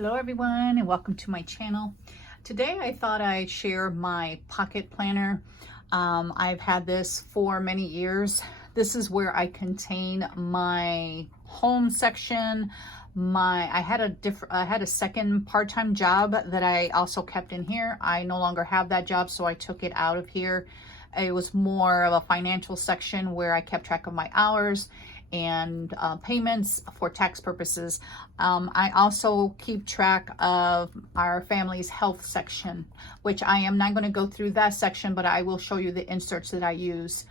Hello everyone and welcome to my channel. Today I thought I'd share my pocket planner. I've had this for many years. This is where I contain my home section. I had a second part-time job that I also kept in here. I no longer have that job, so I took it out of here. It was more of a financial section where I kept track of my hours and payments for tax purposes. I also keep track of our family's health section, which I am not going to go through that section, but I will show you the inserts that I use.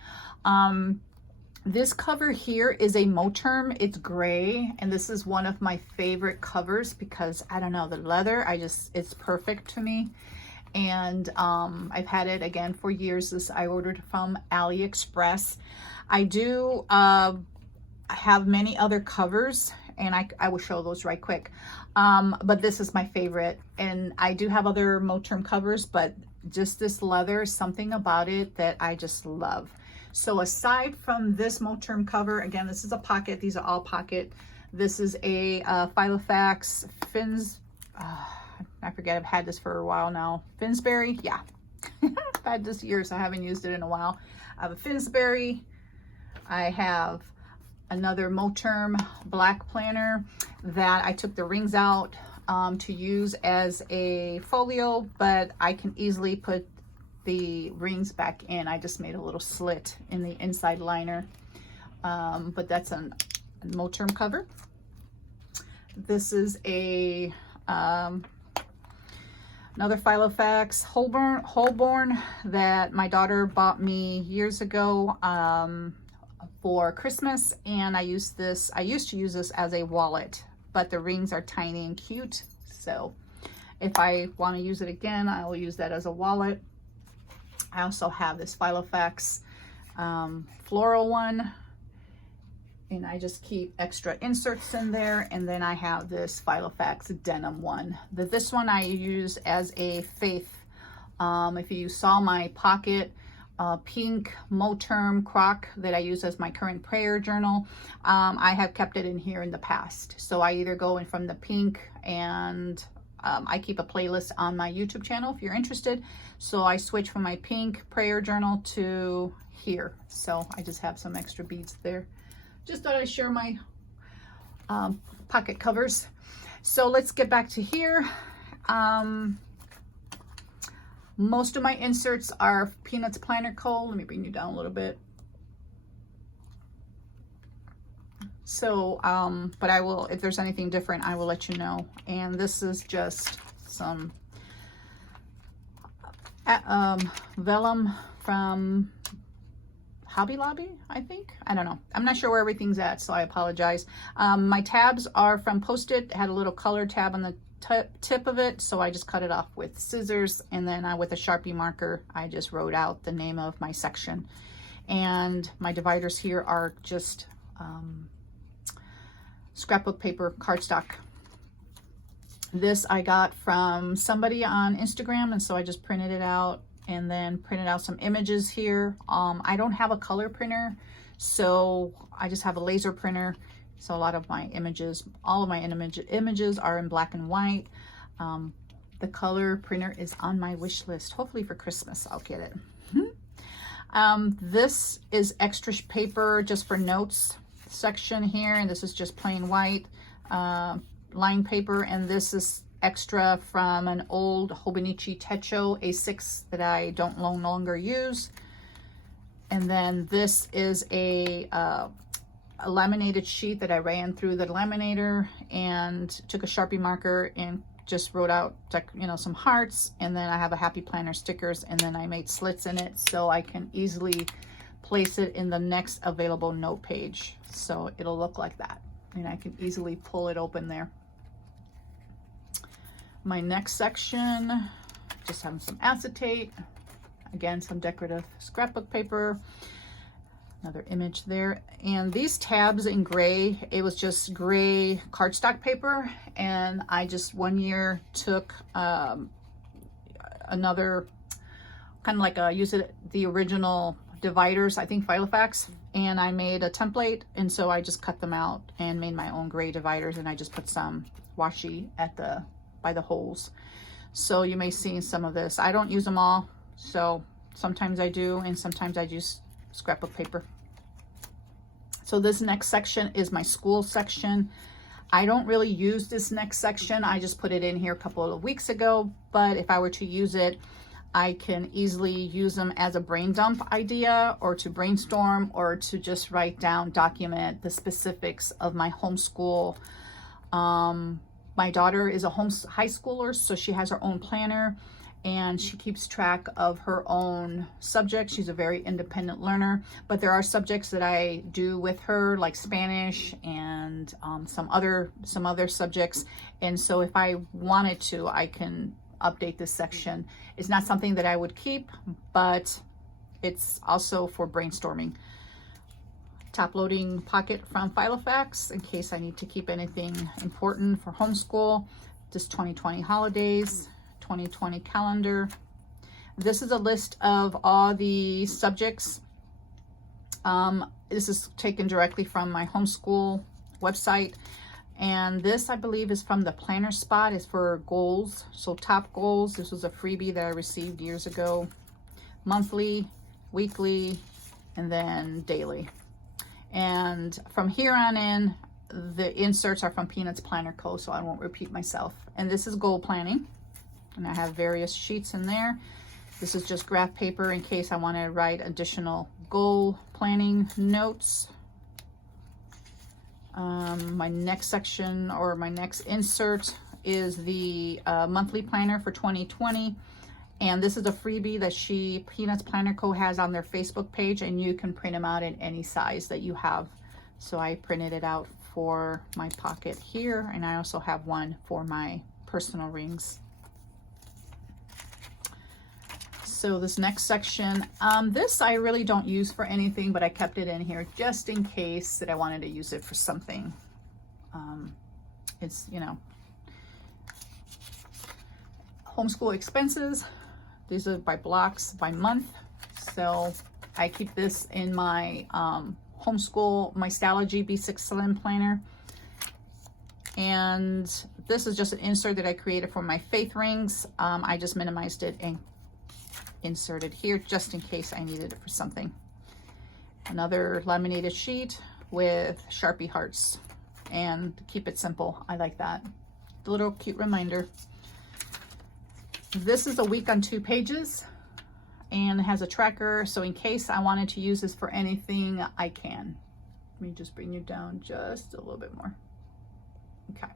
This cover here is a Moterm. It's gray, and this is one of my favorite covers because I don't know, the leather, it's perfect to me. And I've had it again for years. I ordered from AliExpress. I do have many other covers, and I will show those right quick. But this is my favorite, and I do have other Moterm covers, but just this leather, something about it that I just love. So aside from this Moterm cover, again, this is a pocket. These are all pocket. This is a Filofax I forget, I've had this for a while now. Finsbury, yeah. I've had this years, I haven't used it in a while. I have a Finsbury. I have another Moterm black planner that I took the rings out to use as a folio, but I can easily put the rings back in. I just made a little slit in the inside liner, but that's a Moterm cover. This is a another Filofax Holborn that my daughter bought me years ago for Christmas, and I used to use this as a wallet, but the rings are tiny and cute, so if I want to use it again, I will use that as a wallet. I also have this Filofax floral one, and I just keep extra inserts in there. And then I have this Filofax denim one. This one I use as a faith. If you saw my pocket pink Moterm crock that I use as my current prayer journal, I have kept it in here in the past. So I either go in from the pink, and I keep a playlist on my YouTube channel if you're interested. So I switch from my pink prayer journal to here. So I just have some extra beads there. Just thought I'd share my pocket covers. So let's get back to here. Most of my inserts are Peanuts Planner Co. Let me bring you down a little bit. So, but I will, if there's anything different, I will let you know. And this is just some vellum from Hobby Lobby, I think. I don't know. I'm not sure where everything's at, so I apologize. My tabs are from Post-it. Had a little color tab on the tip of it, so I just cut it off with scissors, and then with a Sharpie marker, I just wrote out the name of my section. And my dividers here are just scrapbook paper, cardstock. This I got from somebody on Instagram, and so I just printed it out and then printed out some images here. I don't have a color printer, so I just have a laser printer. So a lot of my images, all of my images are in black and white. The color printer is on my wish list. Hopefully for Christmas I'll get it. This is extra paper just for notes section here, and this is just plain white line paper, and this is extra from an old Hobonichi Techo A6 that I don't no longer use. And then this is a laminated sheet that I ran through the laminator and took a Sharpie marker and just wrote out, you know, some hearts. And then I have a Happy Planner stickers, and then I made slits in it so I can easily place it in the next available note page. So it'll look like that, and I can easily pull it open there. My next section, just having some acetate, again, some decorative scrapbook paper, another image there. And these tabs in gray, it was just gray cardstock paper, and I just one year took another kind of like the original dividers, I think Filofax, and I made a template, and so I just cut them out and made my own gray dividers, and I just put some washi at the by the holes. So you may see some of this. I don't use them all, so sometimes I do, and sometimes I use scrapbook paper. So this next section is my school section. I don't really use this next section. I just put it in here a couple of weeks ago, but if I were to use it, I can easily use them as a brain dump idea, or to brainstorm, or to just write down, document the specifics of my homeschool. My daughter is a high schooler, so she has her own planner, and she keeps track of her own subjects. She's a very independent learner, but there are subjects that I do with her, like Spanish and some other subjects. And so if I wanted to, I can update this section. It's not something that I would keep, but it's also for brainstorming. Top loading pocket from Filofax in case I need to keep anything important for homeschool. This 2020 holidays, 2020 calendar. This is a list of all the subjects. This is taken directly from my homeschool website. And this, I believe, is from the planner spot. It's for goals. So top goals. This was a freebie that I received years ago. Monthly, weekly, and then daily. And from here on in, the inserts are from Peanuts Planner Co., so I won't repeat myself. And this is goal planning. And I have various sheets in there. This is just graph paper in case I want to write additional goal planning notes. My next section, or my next insert, is the monthly planner for 2020. And this is a freebie that Peanuts Planner Co. has on their Facebook page, and you can print them out in any size that you have. So I printed it out for my pocket here, and I also have one for my personal rings. So this next section, this I really don't use for anything, but I kept it in here just in case that I wanted to use it for something. It's, you know, homeschool expenses. These are by blocks, by month. So I keep this in my homeschool, my Stylogy B6 Slim planner. And this is just an insert that I created for my faith rings. I just minimized it and inserted here just in case I needed it for something. Another laminated sheet with Sharpie hearts, and keep it simple. I like that. A little cute reminder. This is a week on 2 pages, and it has a tracker, so in case I wanted to use this for anything, I can. Let me just bring you down just a little bit more. Okay.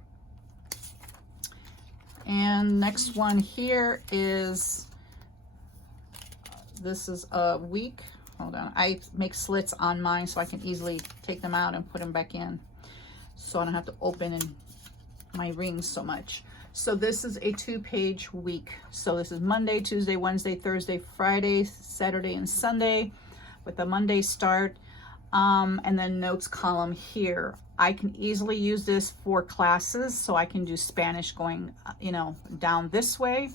And next one here is, this is a week. Hold on. I make slits on mine so I can easily take them out and put them back in, so I don't have to open in my rings so much. So this is a 2-page week. So this is Monday, Tuesday, Wednesday, Thursday, Friday, Saturday, and Sunday, with the Monday start. And then notes column here. I can easily use this for classes, so I can do Spanish going, you know, down this way,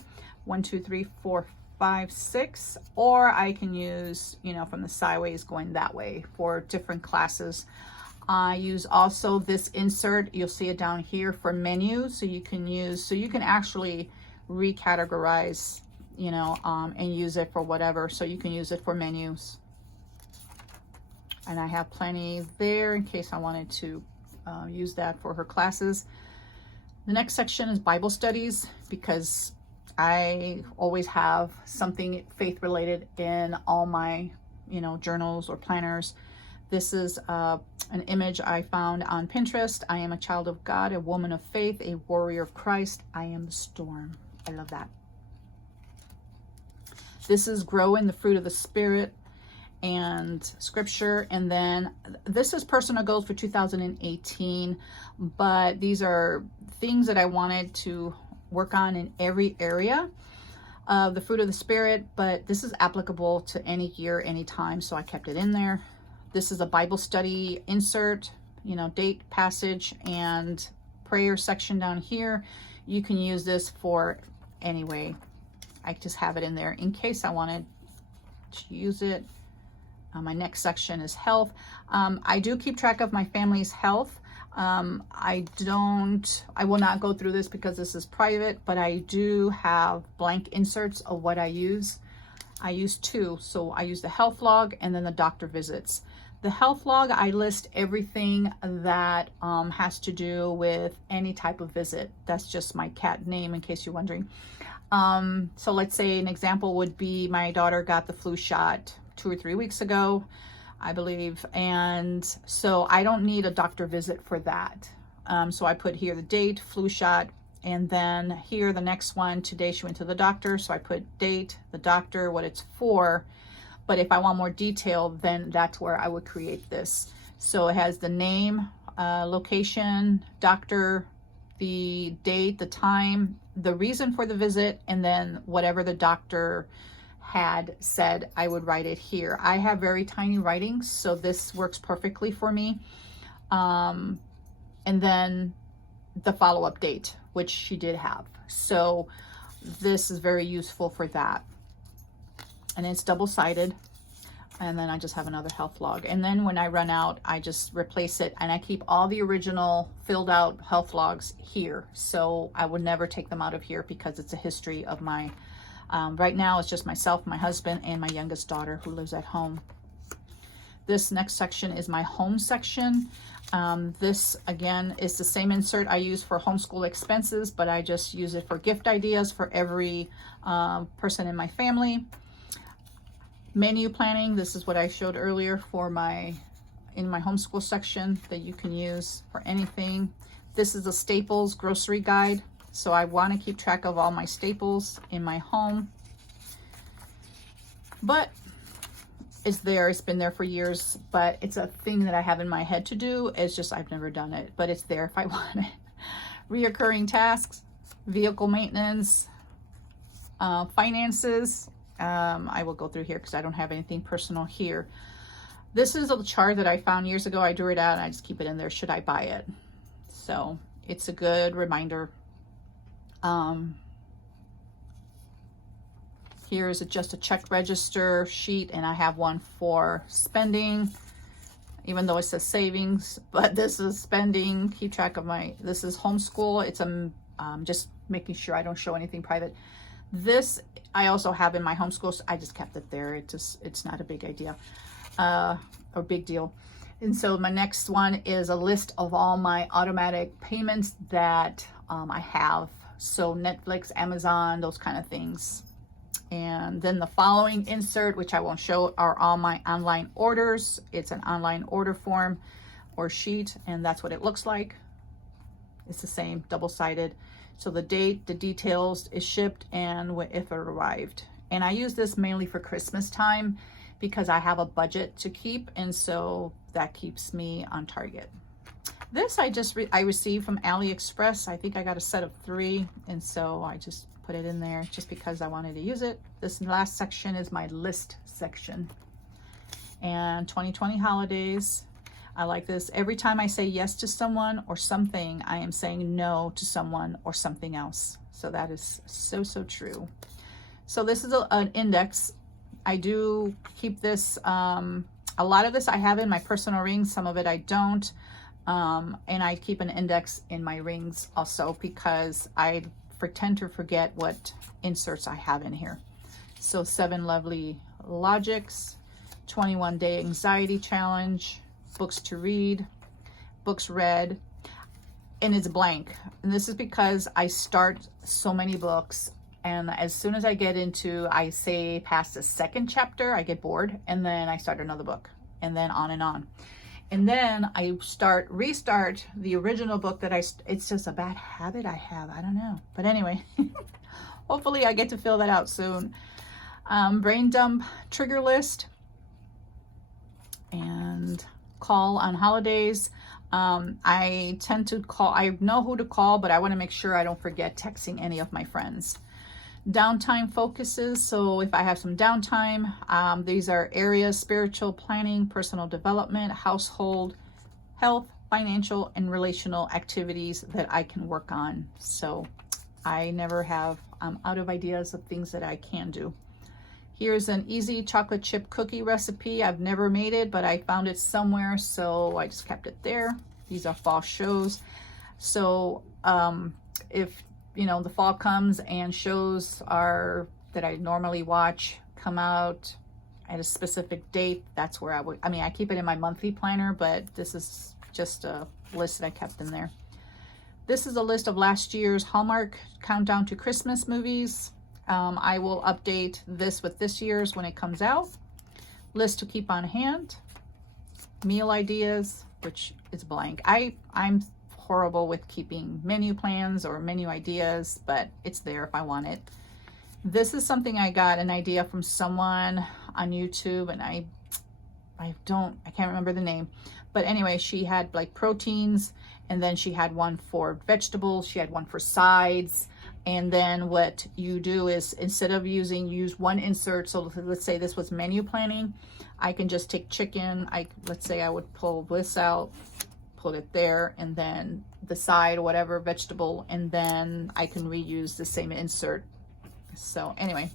1, 2, 3, 4, 5, 6, or I can use, you know, from the sideways going that way for different classes. I use also this insert, you'll see it down here, for menus, so you can use, so you can actually recategorize, you know, and use it for whatever. So you can use it for menus. And I have plenty there in case I wanted to use that for her classes. The next section is Bible studies, because I always have something faith related in all my, you know, journals or planners. This is an image I found on Pinterest. I am a child of God, a woman of faith, a warrior of Christ. I am the storm. I love that. This is grow in the fruit of the Spirit and scripture. And then this is personal goals for 2018, but these are things that I wanted to work on in every area of the fruit of the Spirit, but this is applicable to any year, any time, so I kept it in there. This is a Bible study insert, you know, date, passage, and prayer section down here. You can use this for any way. I just have it in there in case I wanted to use it. My next section is health. I do keep track of my family's health. I will not go through this because this is private, but I do have blank inserts of what I use. I use two. So I use the health log and then the doctor visits. The health log, I list everything that has to do with any type of visit. That's just my cat name in case you're wondering. So let's say an example would be my daughter got the flu shot 2 or 3 weeks ago, I believe. And so I don't need a doctor visit for that. So I put here the date, flu shot, and then here the next one, today she went to the doctor. So I put date, the doctor, what it's for. But if I want more detail, then that's where I would create this. So it has the name, location, doctor, the date, the time, the reason for the visit, and then whatever the doctor had said, I would write it here. I have very tiny writing, so this works perfectly for me. And then the follow-up date, which she did have. So this is very useful for that. And it's double-sided. And then I just have another health log. And then when I run out, I just replace it, and I keep all the original filled out health logs here. So I would never take them out of here because it's a history of my, right now it's just myself, my husband, and my youngest daughter who lives at home. This next section is my home section. This again is the same insert I use for homeschool expenses, but I just use it for gift ideas for every person in my family. Menu planning, this is what I showed earlier for in my homeschool section that you can use for anything. This is a staples grocery guide. So I want to keep track of all my staples in my home. But it's there, it's been there for years, but it's a thing that I have in my head to do. It's just I've never done it, but it's there if I want it. Reoccurring tasks, vehicle maintenance, finances. I will go through here because I don't have anything personal here. This is a chart that I found years ago. I drew it out and I just keep it in there. Should I buy it? So it's a good reminder. Here is just a check register sheet, and I have one for spending, even though it says savings, but this is spending. Keep track of this is homeschool. It's just making sure I don't show anything private. This I also have in my homeschool, so I just kept it there. It's not a big idea, or big deal. And so my next one is a list of all my automatic payments that I have. So Netflix, Amazon, those kind of things. And then the following insert, which I won't show, are all my online orders. It's an online order form or sheet, and that's what it looks like. It's the same, double-sided. So the date, the details, is shipped, and if it arrived. And I use this mainly for Christmas time because I have a budget to keep, and so that keeps me on target. This I received from AliExpress. I think I got a set of 3, and so I just put it in there just because I wanted to use it. This last section is my list section. And 2020 holidays. I like this. Every time I say yes to someone or something, I am saying no to someone or something else. So that is so, so true. So this is an index. I do keep this. A lot of this I have in my personal rings. Some of it I don't. And I keep an index in my rings also because I tend to forget what inserts I have in here. So 7 Lovely Logics, 21-Day Anxiety Challenge, books to read, books read, and it's blank. And this is because I start so many books, and as soon as I get into, I say past the 2nd chapter, I get bored, and then I start another book, and then on and on. And then I restart the original book that it's just a bad habit I have. I don't know. But anyway, hopefully I get to fill that out soon. Brain dump trigger list and call on holidays. I tend to call, I know who to call, but I want to make sure I don't forget texting any of my friends. Downtime focuses. So if I have some downtime, these are areas: spiritual planning, personal development, household, health, financial, and relational activities that I can work on. So I never have, I'm out of ideas of things that I can do. Here's an easy chocolate chip cookie recipe. I've never made it, but I found it somewhere, so I just kept it there. These are fall shows. So if, you know, the fall comes and shows are that I normally watch come out at a specific date, that's where I mean, I keep it in my monthly planner, but this is just a list that I kept in there. This is a list of last year's Hallmark Countdown to Christmas movies. I will update this with this year's when it comes out. List to keep on hand. Meal ideas, which is blank. I'm horrible with keeping menu plans or menu ideas, but it's there if I want it. This is something I got an idea from someone on YouTube, and I can't remember the name, but anyway, she had like proteins, and then she had one for vegetables, she had one for sides, and then what you do is instead of use one insert. So let's say this was menu planning, I can just take chicken. Let's say I would pull this out, put it there, and then the side, whatever vegetable, and then I can reuse the same insert. So anyway,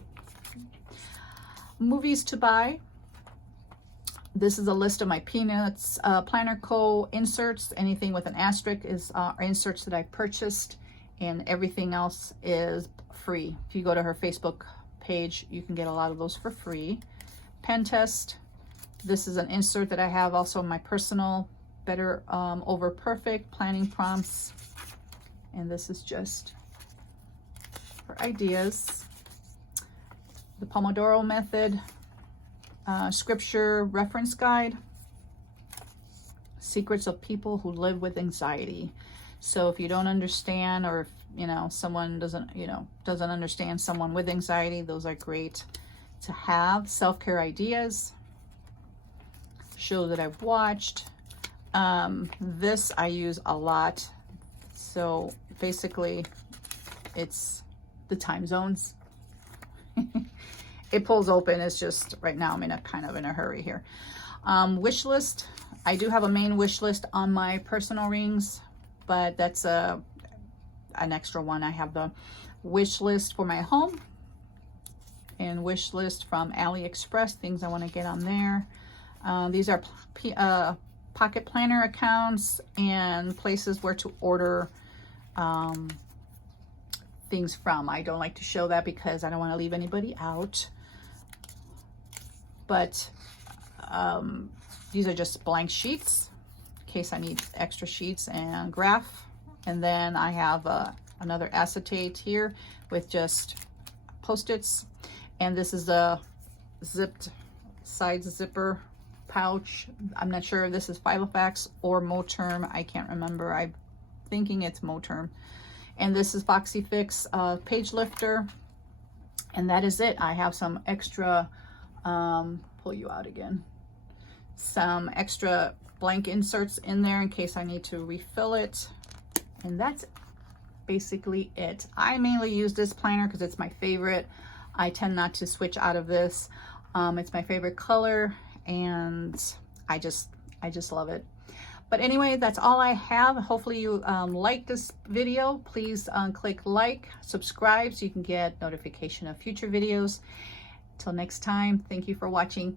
movies to buy. This is a list of my Peanuts Planner Co. inserts. Anything with an asterisk is inserts that I purchased, and everything else is free. If you go to her Facebook page, you can get a lot of those for free. Pen test. This is an insert that I have also in my personal Better Over Perfect planning prompts, and this is just for ideas. The Pomodoro method, scripture reference guide, secrets of people who live with anxiety. So if you don't understand, or if you know someone doesn't understand someone with anxiety, those are great to have. Self-care ideas, shows that I've watched. This I use a lot. So basically it's the time zones. It pulls open. It's just right now I'm in a kind of in a hurry here. Wish list. I do have a main wish list on my personal rings, but that's an extra one. I have the wish list for my home and wish list from AliExpress, things I want to get on there. These are pocket planner accounts and places where to order things from. I don't like to show that because I don't want to leave anybody out. But these are just blank sheets in case I need extra sheets and graph. And then I have another acetate here with just Post-its. And this is a zipped side zipper pouch. I'm not sure if this is Filofax or Moterm. I can't remember. I'm thinking it's Moterm. And this is Foxy Fix page lifter. And that is it. I have some extra, pull you out again, some extra blank inserts in there in case I need to refill it. And that's basically it. I mainly use this planner because it's my favorite. I tend not to switch out of this. It's my favorite color, and I just love it. But anyway, that's all I have. Hopefully you like this video. Please click like, subscribe so you can get notification of future videos. Till next time, thank you for watching.